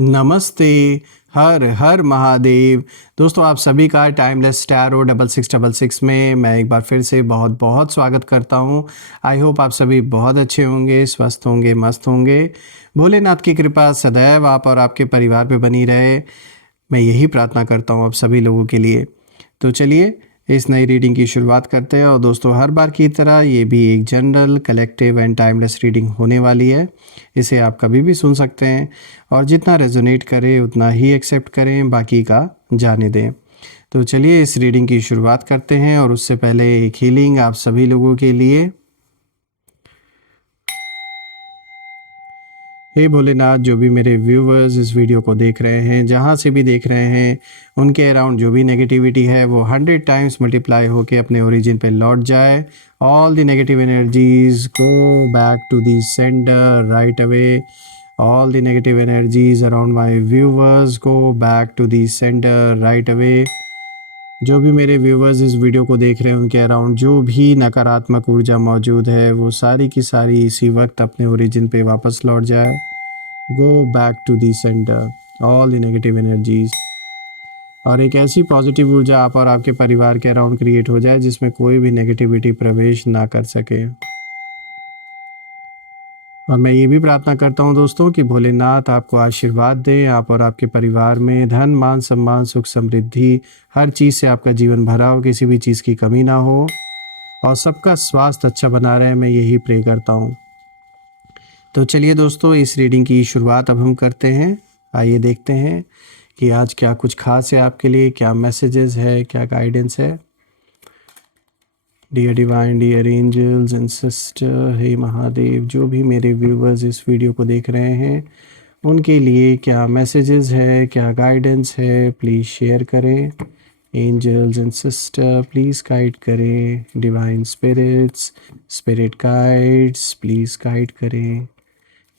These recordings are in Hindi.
नमस्ते। हर हर महादेव। दोस्तों आप सभी का टाइमलेस टैरो 6666 में मैं एक बार फिर से बहुत बहुत स्वागत करता हूं। आई होप आप सभी बहुत अच्छे होंगे, स्वस्थ होंगे, मस्त होंगे। भोलेनाथ की कृपा सदैव आप और आपके परिवार पे बनी रहे, मैं यही प्रार्थना करता हूं आप सभी लोगों के लिए। तो चलिए इस नई रीडिंग की शुरुआत करते हैं। और दोस्तों हर बार की तरह ये भी एक general, collective and timeless reading होने वाली है। इसे आप कभी भी सुन सकते हैं और जितना रेजोनेट करे उतना ही एक्सेप्ट करें, बाकी का जाने दें। तो चलिए इस रीडिंग की शुरुआत करते हैं और उससे पहले एक हीलिंग आप सभी लोगों के लिए। हे भोलेनाथ, जो भी मेरे व्यूवर्स इस वीडियो को देख रहे हैं, जहाँ से भी देख रहे हैं, उनके अराउंड जो भी नेगेटिविटी है वो 100 टाइम्स मल्टीप्लाई होके अपने ओरिजिन पे लौट जाए। All the negative energies go back to the centre right away. All the negative energies around my viewers go back to the centre right away. जो भी मेरे व्यूवर्स इस वीडियो को देख रहे हैं, उनके अराउंड जो भी नकारात्मक ऊर्जा मौजूद है वो सारी की सारी इसी वक्त अपने ओरिजिन पे वापस लौट जाए। Go back to the centre all the negative energies. और एक ऐसी पॉजिटिव ऊर्जा आप और आपके परिवार के अराउंड क्रिएट हो जाए जिसमें कोई भी नेगेटिविटी प्रवेश ना कर सके। और मैं ये भी प्रार्थना करता हूँ दोस्तों कि भोलेनाथ आपको आशीर्वाद दें, आप और आपके परिवार में धन, मान, सम्मान, सुख, समृद्धि, हर चीज़ से आपका जीवन भरा हो, किसी भी चीज़ की कमी ना हो और सबका स्वास्थ्य अच्छा बना रहे, मैं यही प्रे करता हूँ। तो चलिए दोस्तों इस रीडिंग की शुरुआत अब हम करते हैं। आइए देखते हैं कि आज क्या कुछ खास है आपके लिए, क्या मैसेजेस है, क्या गाइडेंस है। Dear divine, dear angels and sister, हे महादेव, जो भी मेरे व्यूवर्स इस वीडियो को देख रहे हैं उनके लिए क्या मैसेजेस है, क्या गाइडेंस है, प्लीज़ शेयर करें। Angels and sister please guide करें। Divine spirits, spirit guides please guide करें।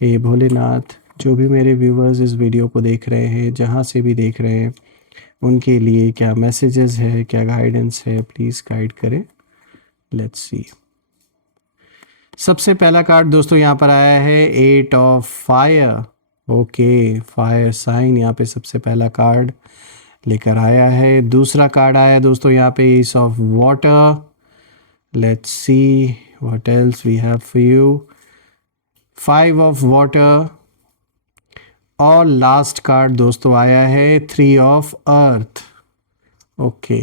हे भोलेनाथ, जो भी मेरे व्यूवर्स इस वीडियो को देख रहे हैं, जहाँ से भी देख रहे हैं, उनके लिए क्या मैसेजेस है, क्या गाइडेंस है, प्लीज़ गाइड करें। Let's see. सबसे पहला कार्ड दोस्तों यहाँ पर आया है 8 of fire. Okay, fire sign यहाँ पे सबसे पहला कार्ड लेकर आया है। दूसरा कार्ड आया दोस्तों यहाँ पे ace of water. Let's see what else we have for you. 5 of water. और लास्ट कार्ड दोस्तों आया है 3 ऑफ अर्थ। ओके,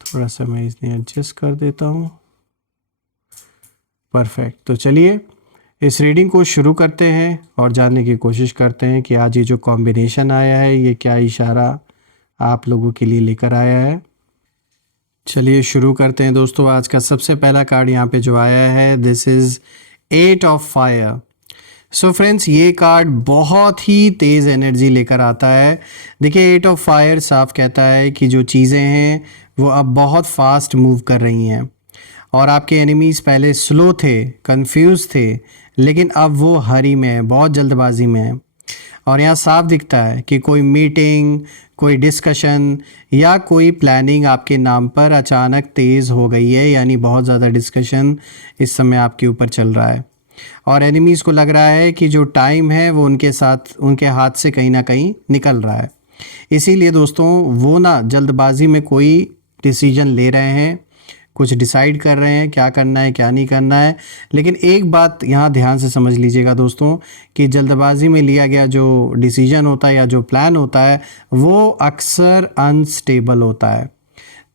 थोड़ा सा मैं इसमें एडजस्ट कर देता हूँ। परफेक्ट। तो चलिए इस रीडिंग को शुरू करते हैं और जानने की कोशिश करते हैं कि आज ये जो कॉम्बिनेशन आया है ये क्या इशारा आप लोगों के लिए लेकर आया है। चलिए शुरू करते हैं दोस्तों। आज का सबसे पहला कार्ड यहाँ पे जो आया है, this is 8 of fire. So friends, ये कार्ड बहुत ही तेज़ एनर्जी लेकर आता है। देखिए 8 ऑफ फायर साफ कहता है कि जो चीज़ें हैं वो अब बहुत फास्ट मूव कर रही हैं और आपके एनिमीज़ पहले स्लो थे, कंफ्यूज थे, लेकिन अब वो हरी में है, बहुत जल्दबाजी में है। और यहाँ साफ दिखता है कि कोई मीटिंग, कोई डिस्कशन या कोई प्लानिंग आपके नाम पर अचानक तेज़ हो गई है, यानी बहुत ज़्यादा डिस्कशन इस समय आपके ऊपर चल रहा है। और एनिमीज़ को लग रहा है कि जो टाइम है वो उनके साथ, उनके हाथ से कहीं ना कहीं निकल रहा है। इसीलिए दोस्तों वो ना जल्दबाजी में कोई डिसीजन ले रहे हैं, कुछ डिसाइड कर रहे हैं क्या करना है क्या नहीं करना है। लेकिन एक बात यहाँ ध्यान से समझ लीजिएगा दोस्तों कि जल्दबाजी में लिया गया जो डिसीजन होता है या जो प्लान होता है वो अक्सर अनस्टेबल होता है।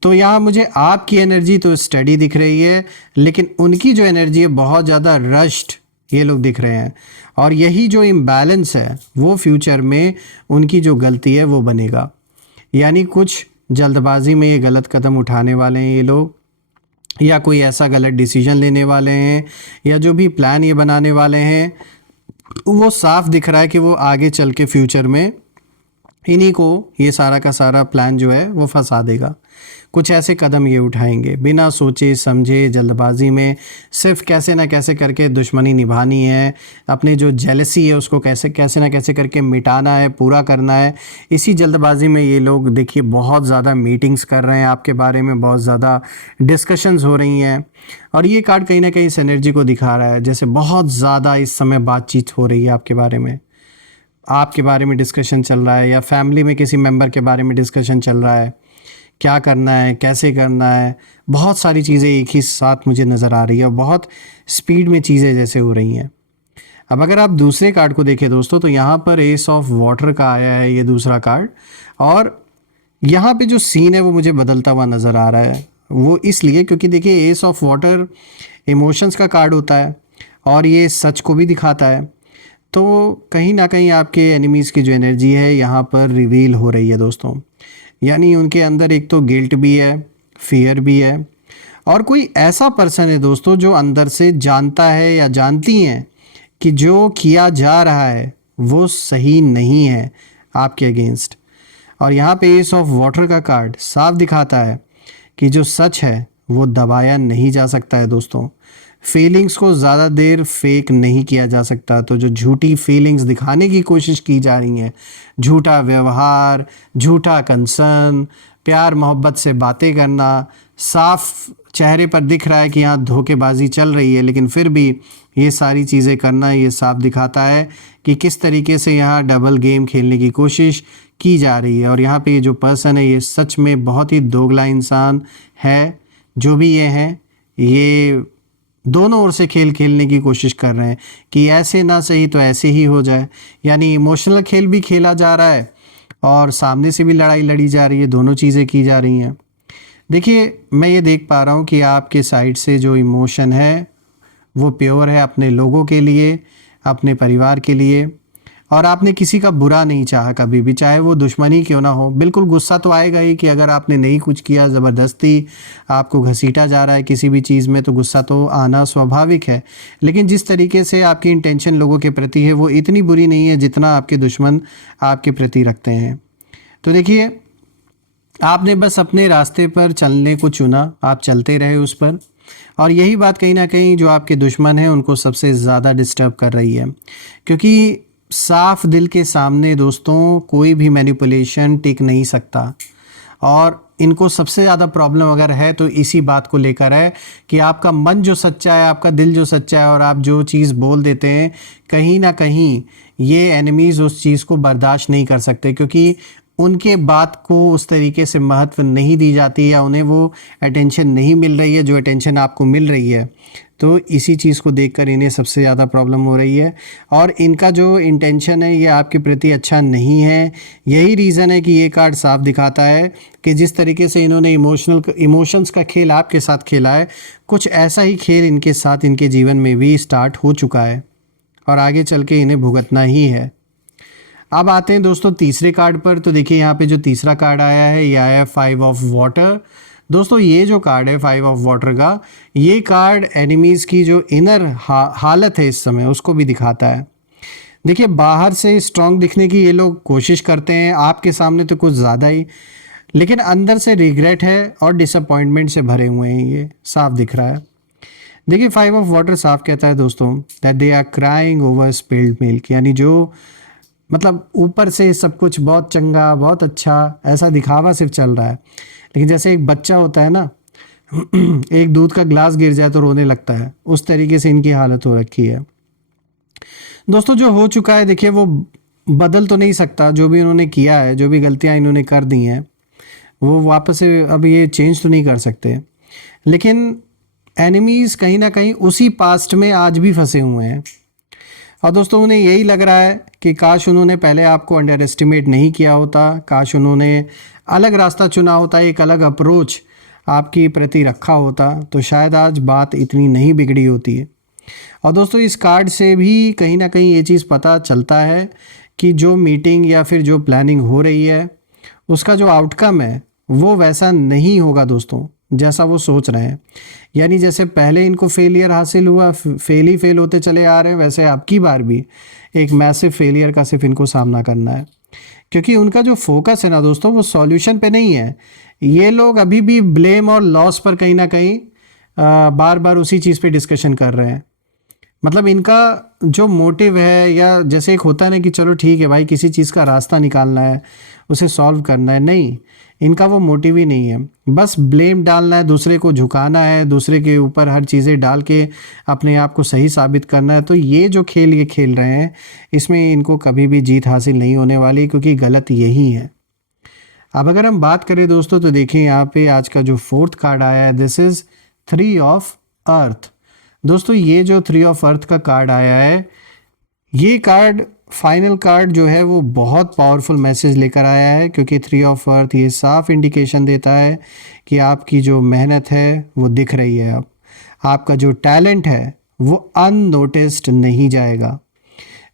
तो यहाँ मुझे आपकी एनर्जी तो स्टडी दिख रही है, लेकिन उनकी जो एनर्जी है बहुत ज़्यादा रश्ड ये लोग दिख रहे हैं। और यही जो इम्बैलेंस है वो फ्यूचर में उनकी जो गलती है वो बनेगा। यानी कुछ जल्दबाजी में ये गलत कदम उठाने वाले हैं ये लोग, या कोई ऐसा गलत डिसीजन लेने वाले हैं, या जो भी प्लान ये बनाने वाले हैं वो साफ दिख रहा है कि वो आगे चल के फ्यूचर में इन्हीं को ये सारा का सारा प्लान जो है वो फंसा देगा। कुछ ऐसे कदम ये उठाएंगे बिना सोचे समझे, जल्दबाजी में, सिर्फ कैसे ना कैसे करके दुश्मनी निभानी है, अपने जो जेलसी है उसको कैसे ना कैसे करके मिटाना है, पूरा करना है। इसी जल्दबाजी में ये लोग देखिए बहुत ज़्यादा मीटिंग्स कर रहे हैं आपके बारे में, बहुत ज़्यादा डिस्कशंस हो रही हैं। और ये कार्ड कहीं ना कहीं इस एनर्जी को दिखा रहा है जैसे बहुत ज़्यादा इस समय बातचीत हो रही है आपके बारे में। आपके बारे में डिस्कशन चल रहा है या फैमिली में किसी मेंबर के बारे में डिस्कशन चल रहा है, क्या करना है, कैसे करना है, बहुत सारी चीज़ें एक ही साथ मुझे नज़र आ रही है और बहुत स्पीड में चीज़ें जैसे हो रही हैं। अब अगर आप दूसरे कार्ड को देखें दोस्तों, तो यहाँ पर एस ऑफ वाटर का आया है ये दूसरा कार्ड, और यहाँ पे जो सीन है वो मुझे बदलता हुआ नज़र आ रहा है। वो इसलिए क्योंकि देखिए एस ऑफ वाटर इमोशंस का कार्ड होता है और ये सच को भी दिखाता है। तो कहीं ना कहीं आपके एनिमीज़ की जो एनर्जी है यहाँ पर रिवील हो रही है दोस्तों, यानी उनके अंदर एक तो गिल्ट भी है, फियर भी है, और कोई ऐसा पर्सन है दोस्तों जो अंदर से जानता है या जानती हैं कि जो किया जा रहा है वो सही नहीं है आपके अगेंस्ट। और यहाँ पे एस ऑफ वाटर का कार्ड साफ दिखाता है कि जो सच है वो दबाया नहीं जा सकता है दोस्तों। फीलिंग्स को ज़्यादा देर फेक नहीं किया जा सकता। तो जो झूठी फीलिंग्स दिखाने की कोशिश की जा रही हैं, झूठा व्यवहार, झूठा कंसर्न, प्यार मोहब्बत से बातें करना, साफ चेहरे पर दिख रहा है कि यहाँ धोखेबाजी चल रही है, लेकिन फिर भी ये सारी चीज़ें करना ये साफ दिखाता है कि किस तरीके से यहाँ डबल गेम खेलने की कोशिश की जा रही है। और यहाँ पे ये जो पर्सन है ये सच में बहुत ही दोगला इंसान है। जो भी ये हैं ये दोनों ओर से खेल खेलने की कोशिश कर रहे हैं कि ऐसे ना सही तो ऐसे ही हो जाए, यानी इमोशनल खेल भी खेला जा रहा है और सामने से भी लड़ाई लड़ी जा रही है, दोनों चीज़ें की जा रही हैं। देखिए मैं ये देख पा रहा हूँ कि आपके साइड से जो इमोशन है वो प्योर है अपने लोगों के लिए, अपने परिवार के लिए, और आपने किसी का बुरा नहीं चाहा कभी भी, चाहे वो दुश्मनी क्यों ना हो। बिल्कुल गुस्सा तो आएगा ही कि अगर आपने नहीं कुछ किया, ज़बरदस्ती आपको घसीटा जा रहा है किसी भी चीज़ में, तो गुस्सा तो आना स्वाभाविक है। लेकिन जिस तरीके से आपकी इंटेंशन लोगों के प्रति है वो इतनी बुरी नहीं है जितना आपके दुश्मन आपके प्रति रखते हैं। तो देखिए आपने बस अपने रास्ते पर चलने को चुना, आप चलते रहे उस पर, और यही बात कहीं ना कहीं जो आपके दुश्मन हैं उनको सबसे ज़्यादा डिस्टर्ब कर रही है, क्योंकि साफ दिल के सामने दोस्तों कोई भी मैनिपुलेशन टिक नहीं सकता। और इनको सबसे ज़्यादा प्रॉब्लम अगर है तो इसी बात को लेकर है कि आपका मन जो सच्चा है, आपका दिल जो सच्चा है, और आप जो चीज़ बोल देते हैं, कहीं ना कहीं ये एनिमीज़ उस चीज़ को बर्दाश्त नहीं कर सकते, क्योंकि उनके बात को उस तरीके से महत्व नहीं दी जाती या उन्हें वो अटेंशन नहीं मिल रही है जो अटेंशन आपको मिल रही है। तो इसी चीज़ को देखकर इन्हें सबसे ज़्यादा प्रॉब्लम हो रही है, और इनका जो इंटेंशन है ये आपके प्रति अच्छा नहीं है। यही रीज़न है कि ये कार्ड साफ दिखाता है कि जिस तरीके से इन्होंने इमोशंस का खेल आपके साथ खेला है, कुछ ऐसा ही खेल इनके साथ इनके जीवन में भी स्टार्ट हो चुका है और आगे चल के इन्हें भुगतना ही है। अब आते हैं दोस्तों तीसरे कार्ड पर। तो देखिए यहाँ पे जो तीसरा कार्ड आया है ये आया है 5 ऑफ वाटर। दोस्तों ये जो कार्ड है 5 ऑफ वाटर का, ये कार्ड एनिमीज़ की जो इनर हालत है इस समय उसको भी दिखाता है। देखिए बाहर से स्ट्रांग दिखने की ये लोग कोशिश करते हैं, आपके सामने तो कुछ ज़्यादा ही, लेकिन अंदर से रिग्रेट है और डिसअपॉइंटमेंट से भरे हुए हैं, ये साफ दिख रहा है। देखिए 5 ऑफ वाटर साफ कहता है दोस्तों that they are crying over spilled milk, यानी जो मतलब ऊपर से सब कुछ बहुत चंगा, बहुत अच्छा, ऐसा दिखावा सिर्फ चल रहा है, लेकिन जैसे एक बच्चा होता है ना एक दूध का ग्लास गिर जाए तो रोने लगता है, उस तरीके से इनकी हालत हो रखी है। दोस्तों जो हो चुका है देखिए वो बदल तो नहीं सकता, जो भी इन्होंने किया है, जो भी गलतियां इन्होंने कर दी हैं वो वापस से अब ये चेंज तो नहीं कर सकते, लेकिन एनिमीज़ कहीं ना कहीं उसी पास्ट में आज भी फंसे हुए हैं। और दोस्तों उन्हें यही लग रहा है कि काश उन्होंने पहले आपको अंडर एस्टिमेट नहीं किया होता, काश उन्होंने अलग रास्ता चुना होता, एक अलग अप्रोच आपकी प्रति रखा होता, तो शायद आज बात इतनी नहीं बिगड़ी होती है। और दोस्तों इस कार्ड से भी कहीं ना कहीं ये चीज़ पता चलता है कि जो मीटिंग या फिर जो प्लानिंग हो रही है उसका जो आउटकम है वो वैसा नहीं होगा दोस्तों जैसा वो सोच रहे हैं। यानी जैसे पहले इनको फेलियर हासिल हुआ, फेल होते चले आ रहे हैं, वैसे आपकी बार भी एक मैसिव फेलियर का सिर्फ इनको सामना करना है, क्योंकि उनका जो फोकस है ना दोस्तों वो सॉल्यूशन पे नहीं है। ये लोग अभी भी ब्लेम और लॉस पर कहीं ना कहीं बार बार उसी चीज़ पे डिस्कशन कर रहे हैं। मतलब इनका जो मोटिव है, या जैसे एक होता है ना कि चलो ठीक है भाई किसी चीज़ का रास्ता निकालना है, उसे सॉल्व करना है, नहीं, इनका वो मोटिव ही नहीं है। बस ब्लेम डालना है, दूसरे को झुकाना है, दूसरे के ऊपर हर चीज़ें डाल के अपने आप को सही साबित करना है। तो ये जो खेल ये खेल रहे हैं, इसमें इनको कभी भी जीत हासिल नहीं होने वाली, क्योंकि गलत यही है। अब अगर हम बात करें दोस्तों, तो देखिए यहाँ पे आज का जो फोर्थ कार्ड आया है, दिस इज 3 ऑफ अर्थ। दोस्तों ये जो 3 ऑफ अर्थ का कार्ड आया है, ये कार्ड फाइनल कार्ड जो है वो बहुत पावरफुल मैसेज लेकर आया है, क्योंकि 3 ऑफ अर्थ ये साफ इंडिकेशन देता है कि आपकी जो मेहनत है वो दिख रही है। अब आपका जो टैलेंट है वो अननोटिस्ड नहीं जाएगा।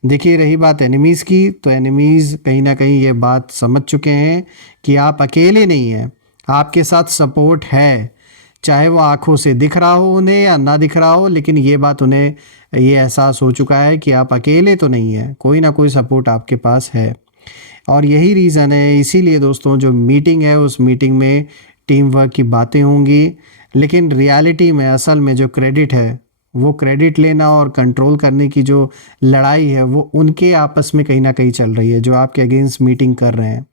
देखिए रही बात एनिमीज़ की, तो एनिमीज़ कहीं ना कहीं ये बात समझ चुके हैं कि आप अकेले नहीं हैं, आपके साथ सपोर्ट है। चाहे वो आंखों से दिख रहा हो उन्हें या ना दिख रहा हो, लेकिन ये बात उन्हें ये एहसास हो चुका है कि आप अकेले तो नहीं हैं, कोई ना कोई सपोर्ट आपके पास है। और यही रीज़न है, इसीलिए दोस्तों जो मीटिंग है उस मीटिंग में टीम वर्क की बातें होंगी, लेकिन रियलिटी में असल में जो क्रेडिट है, वो क्रेडिट लेना और कंट्रोल करने की जो लड़ाई है वो उनके आपस में कहीं ना कहीं चल रही है, जो आपके अगेंस्ट मीटिंग कर रहे हैं।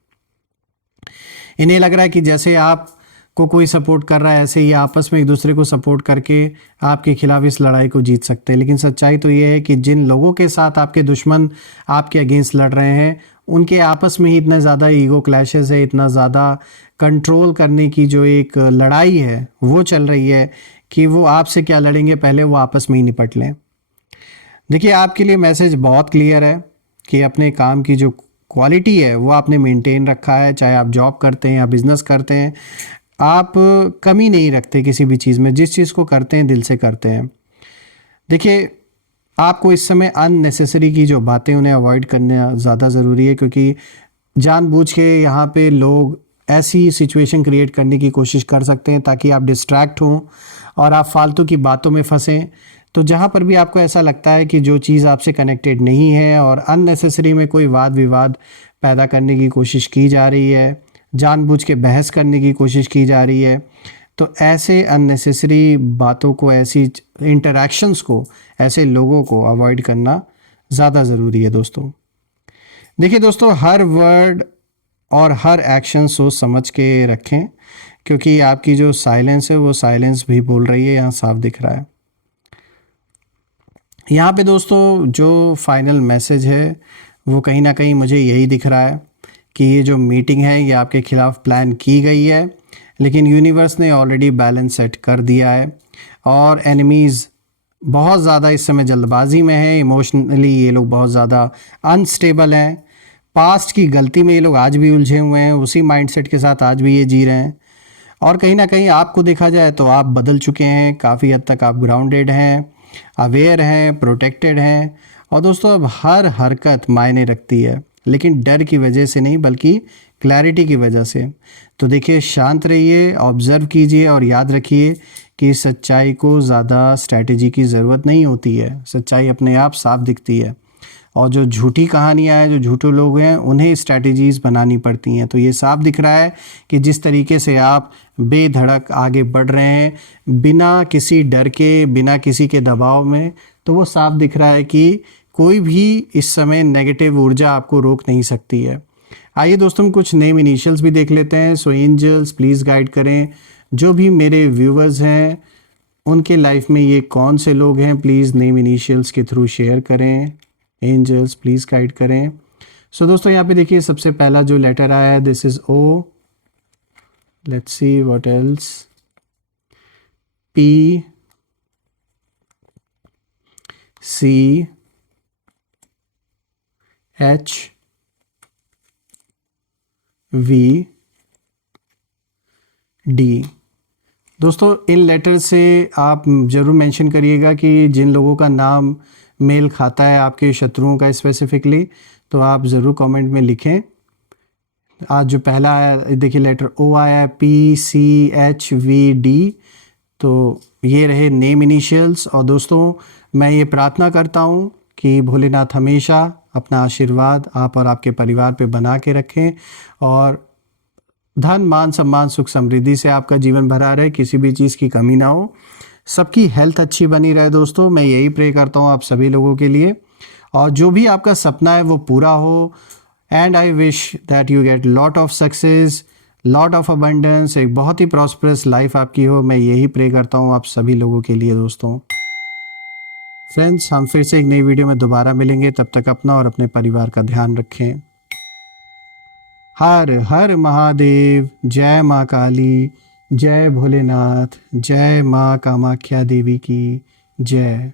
इन्हें लग रहा है कि जैसे आप को कोई सपोर्ट कर रहा है, ऐसे ही आपस में एक दूसरे को सपोर्ट करके आपके खिलाफ इस लड़ाई को जीत सकते हैं। लेकिन सच्चाई तो ये है कि जिन लोगों के साथ आपके दुश्मन आपके अगेंस्ट लड़ रहे हैं, उनके आपस में ही इतना ज़्यादा ईगो क्लैशेस है, इतना ज़्यादा कंट्रोल करने की जो एक लड़ाई है वो चल रही है कि वो आपसे क्या लड़ेंगे, पहले वो आपस में ही निपट लें। देखिए आपके लिए मैसेज बहुत क्लियर है कि अपने काम की जो क्वालिटी है वो आपने मेंटेन रखा है। चाहे आप जॉब करते हैं या बिजनेस करते हैं, आप कमी नहीं रखते किसी भी चीज़ में, जिस चीज़ को करते हैं दिल से करते हैं। देखिए आपको इस समय अननेसेसरी की जो बातें उन्हें अवॉइड करना ज़्यादा ज़रूरी है, क्योंकि जानबूझ के यहाँ पे लोग ऐसी सिचुएशन क्रिएट करने की कोशिश कर सकते हैं ताकि आप डिस्ट्रैक्ट हों और आप फालतू की बातों में फंसें। तो जहाँ पर भी आपको ऐसा लगता है कि जो चीज़ आपसे कनेक्टेड नहीं है और अननेसेसरी में कोई वाद विवाद पैदा करने की कोशिश की जा रही है, जानबूझ के बहस करने की कोशिश की जा रही है, तो ऐसे अननेसेसरी बातों को, ऐसी इंटरैक्शंस को, ऐसे लोगों को अवॉइड करना ज़्यादा ज़रूरी है दोस्तों। देखिए दोस्तों, हर वर्ड और हर एक्शन सोच समझ के रखें, क्योंकि आपकी जो साइलेंस है वो साइलेंस भी बोल रही है, यहाँ साफ दिख रहा है। यहाँ पे दोस्तों जो फाइनल मैसेज है वो कहीं ना कहीं मुझे यही दिख रहा है कि ये जो मीटिंग है ये आपके खिलाफ प्लान की गई है, लेकिन यूनिवर्स ने ऑलरेडी बैलेंस सेट कर दिया है। और एनिमीज़ बहुत ज़्यादा इस समय जल्दबाजी में है, इमोशनली ये लोग बहुत ज़्यादा अनस्टेबल हैं। पास्ट की गलती में ये लोग आज भी उलझे हुए हैं, उसी माइंडसेट के साथ आज भी ये जी रहे हैं। और कहीं ना कहीं आपको देखा जाए तो आप बदल चुके हैं, काफ़ी हद तक आप ग्राउंडेड हैं, अवेयर हैं, प्रोटेक्टेड हैं। और दोस्तों अब हर हरकत मायने रखती है, लेकिन डर की वजह से नहीं बल्कि क्लैरिटी की वजह से। तो देखिए शांत रहिए, ऑब्जर्व कीजिए और याद रखिए कि सच्चाई को ज़्यादा स्ट्रैटेजी की ज़रूरत नहीं होती है, सच्चाई अपने आप साफ दिखती है। और जो झूठी कहानियाँ हैं, जो झूठे लोग हैं, उन्हें स्ट्रैटेजीज़ बनानी पड़ती हैं। तो ये साफ दिख रहा है कि जिस तरीके से आप बेधड़क आगे बढ़ रहे हैं, बिना किसी डर के, बिना किसी के दबाव में, तो वो साफ दिख रहा है कि कोई भी इस समय नेगेटिव ऊर्जा आपको रोक नहीं सकती है। आइए दोस्तों, हम कुछ नेम इनिशियल्स भी देख लेते हैं। सो एंजल्स प्लीज़ गाइड करें, जो भी मेरे व्यूवर्स हैं उनके लाइफ में ये कौन से लोग हैं, प्लीज़ नेम इनिशियल्स के थ्रू शेयर करें। एंजल्स प्लीज़ गाइड करें। सो दोस्तों यहाँ पे देखिए सबसे पहला जो लेटर आया है, this is O. Let's see what else. P C H V D. दोस्तों इन लेटर से आप ज़रूर मेंशन करिएगा कि जिन लोगों का नाम मेल खाता है आपके शत्रुओं का स्पेसिफिकली, तो आप ज़रूर कमेंट में लिखें। आज जो पहला आया, देखिए लेटर ओ आया है, PCHVD, तो ये रहे नेम इनिशियल्स। और दोस्तों मैं ये प्रार्थना करता हूँ कि भोलेनाथ हमेशा अपना आशीर्वाद आप और आपके परिवार पे बना के रखें, और धन मान सम्मान सुख समृद्धि से आपका जीवन भरा रहे, किसी भी चीज़ की कमी ना हो। सबकी हेल्थ अच्छी बनी रहे दोस्तों, मैं यही प्रे करता हूँ आप सभी लोगों के लिए। और जो भी आपका सपना है वो पूरा हो। And I wish that you get lot of success, lot of abundance, एक बहुत ही प्रॉस्परस लाइफ आपकी हो। मैं यही प्रे करता हूँ आप सभी लोगों के लिए दोस्तों। फ्रेंड्स, हम फिर से एक नई वीडियो में दोबारा मिलेंगे, तब तक अपना और अपने परिवार का ध्यान रखें। हर हर महादेव। जय माँ काली, जय भोलेनाथ, जय माँ कामाख्या देवी की जय।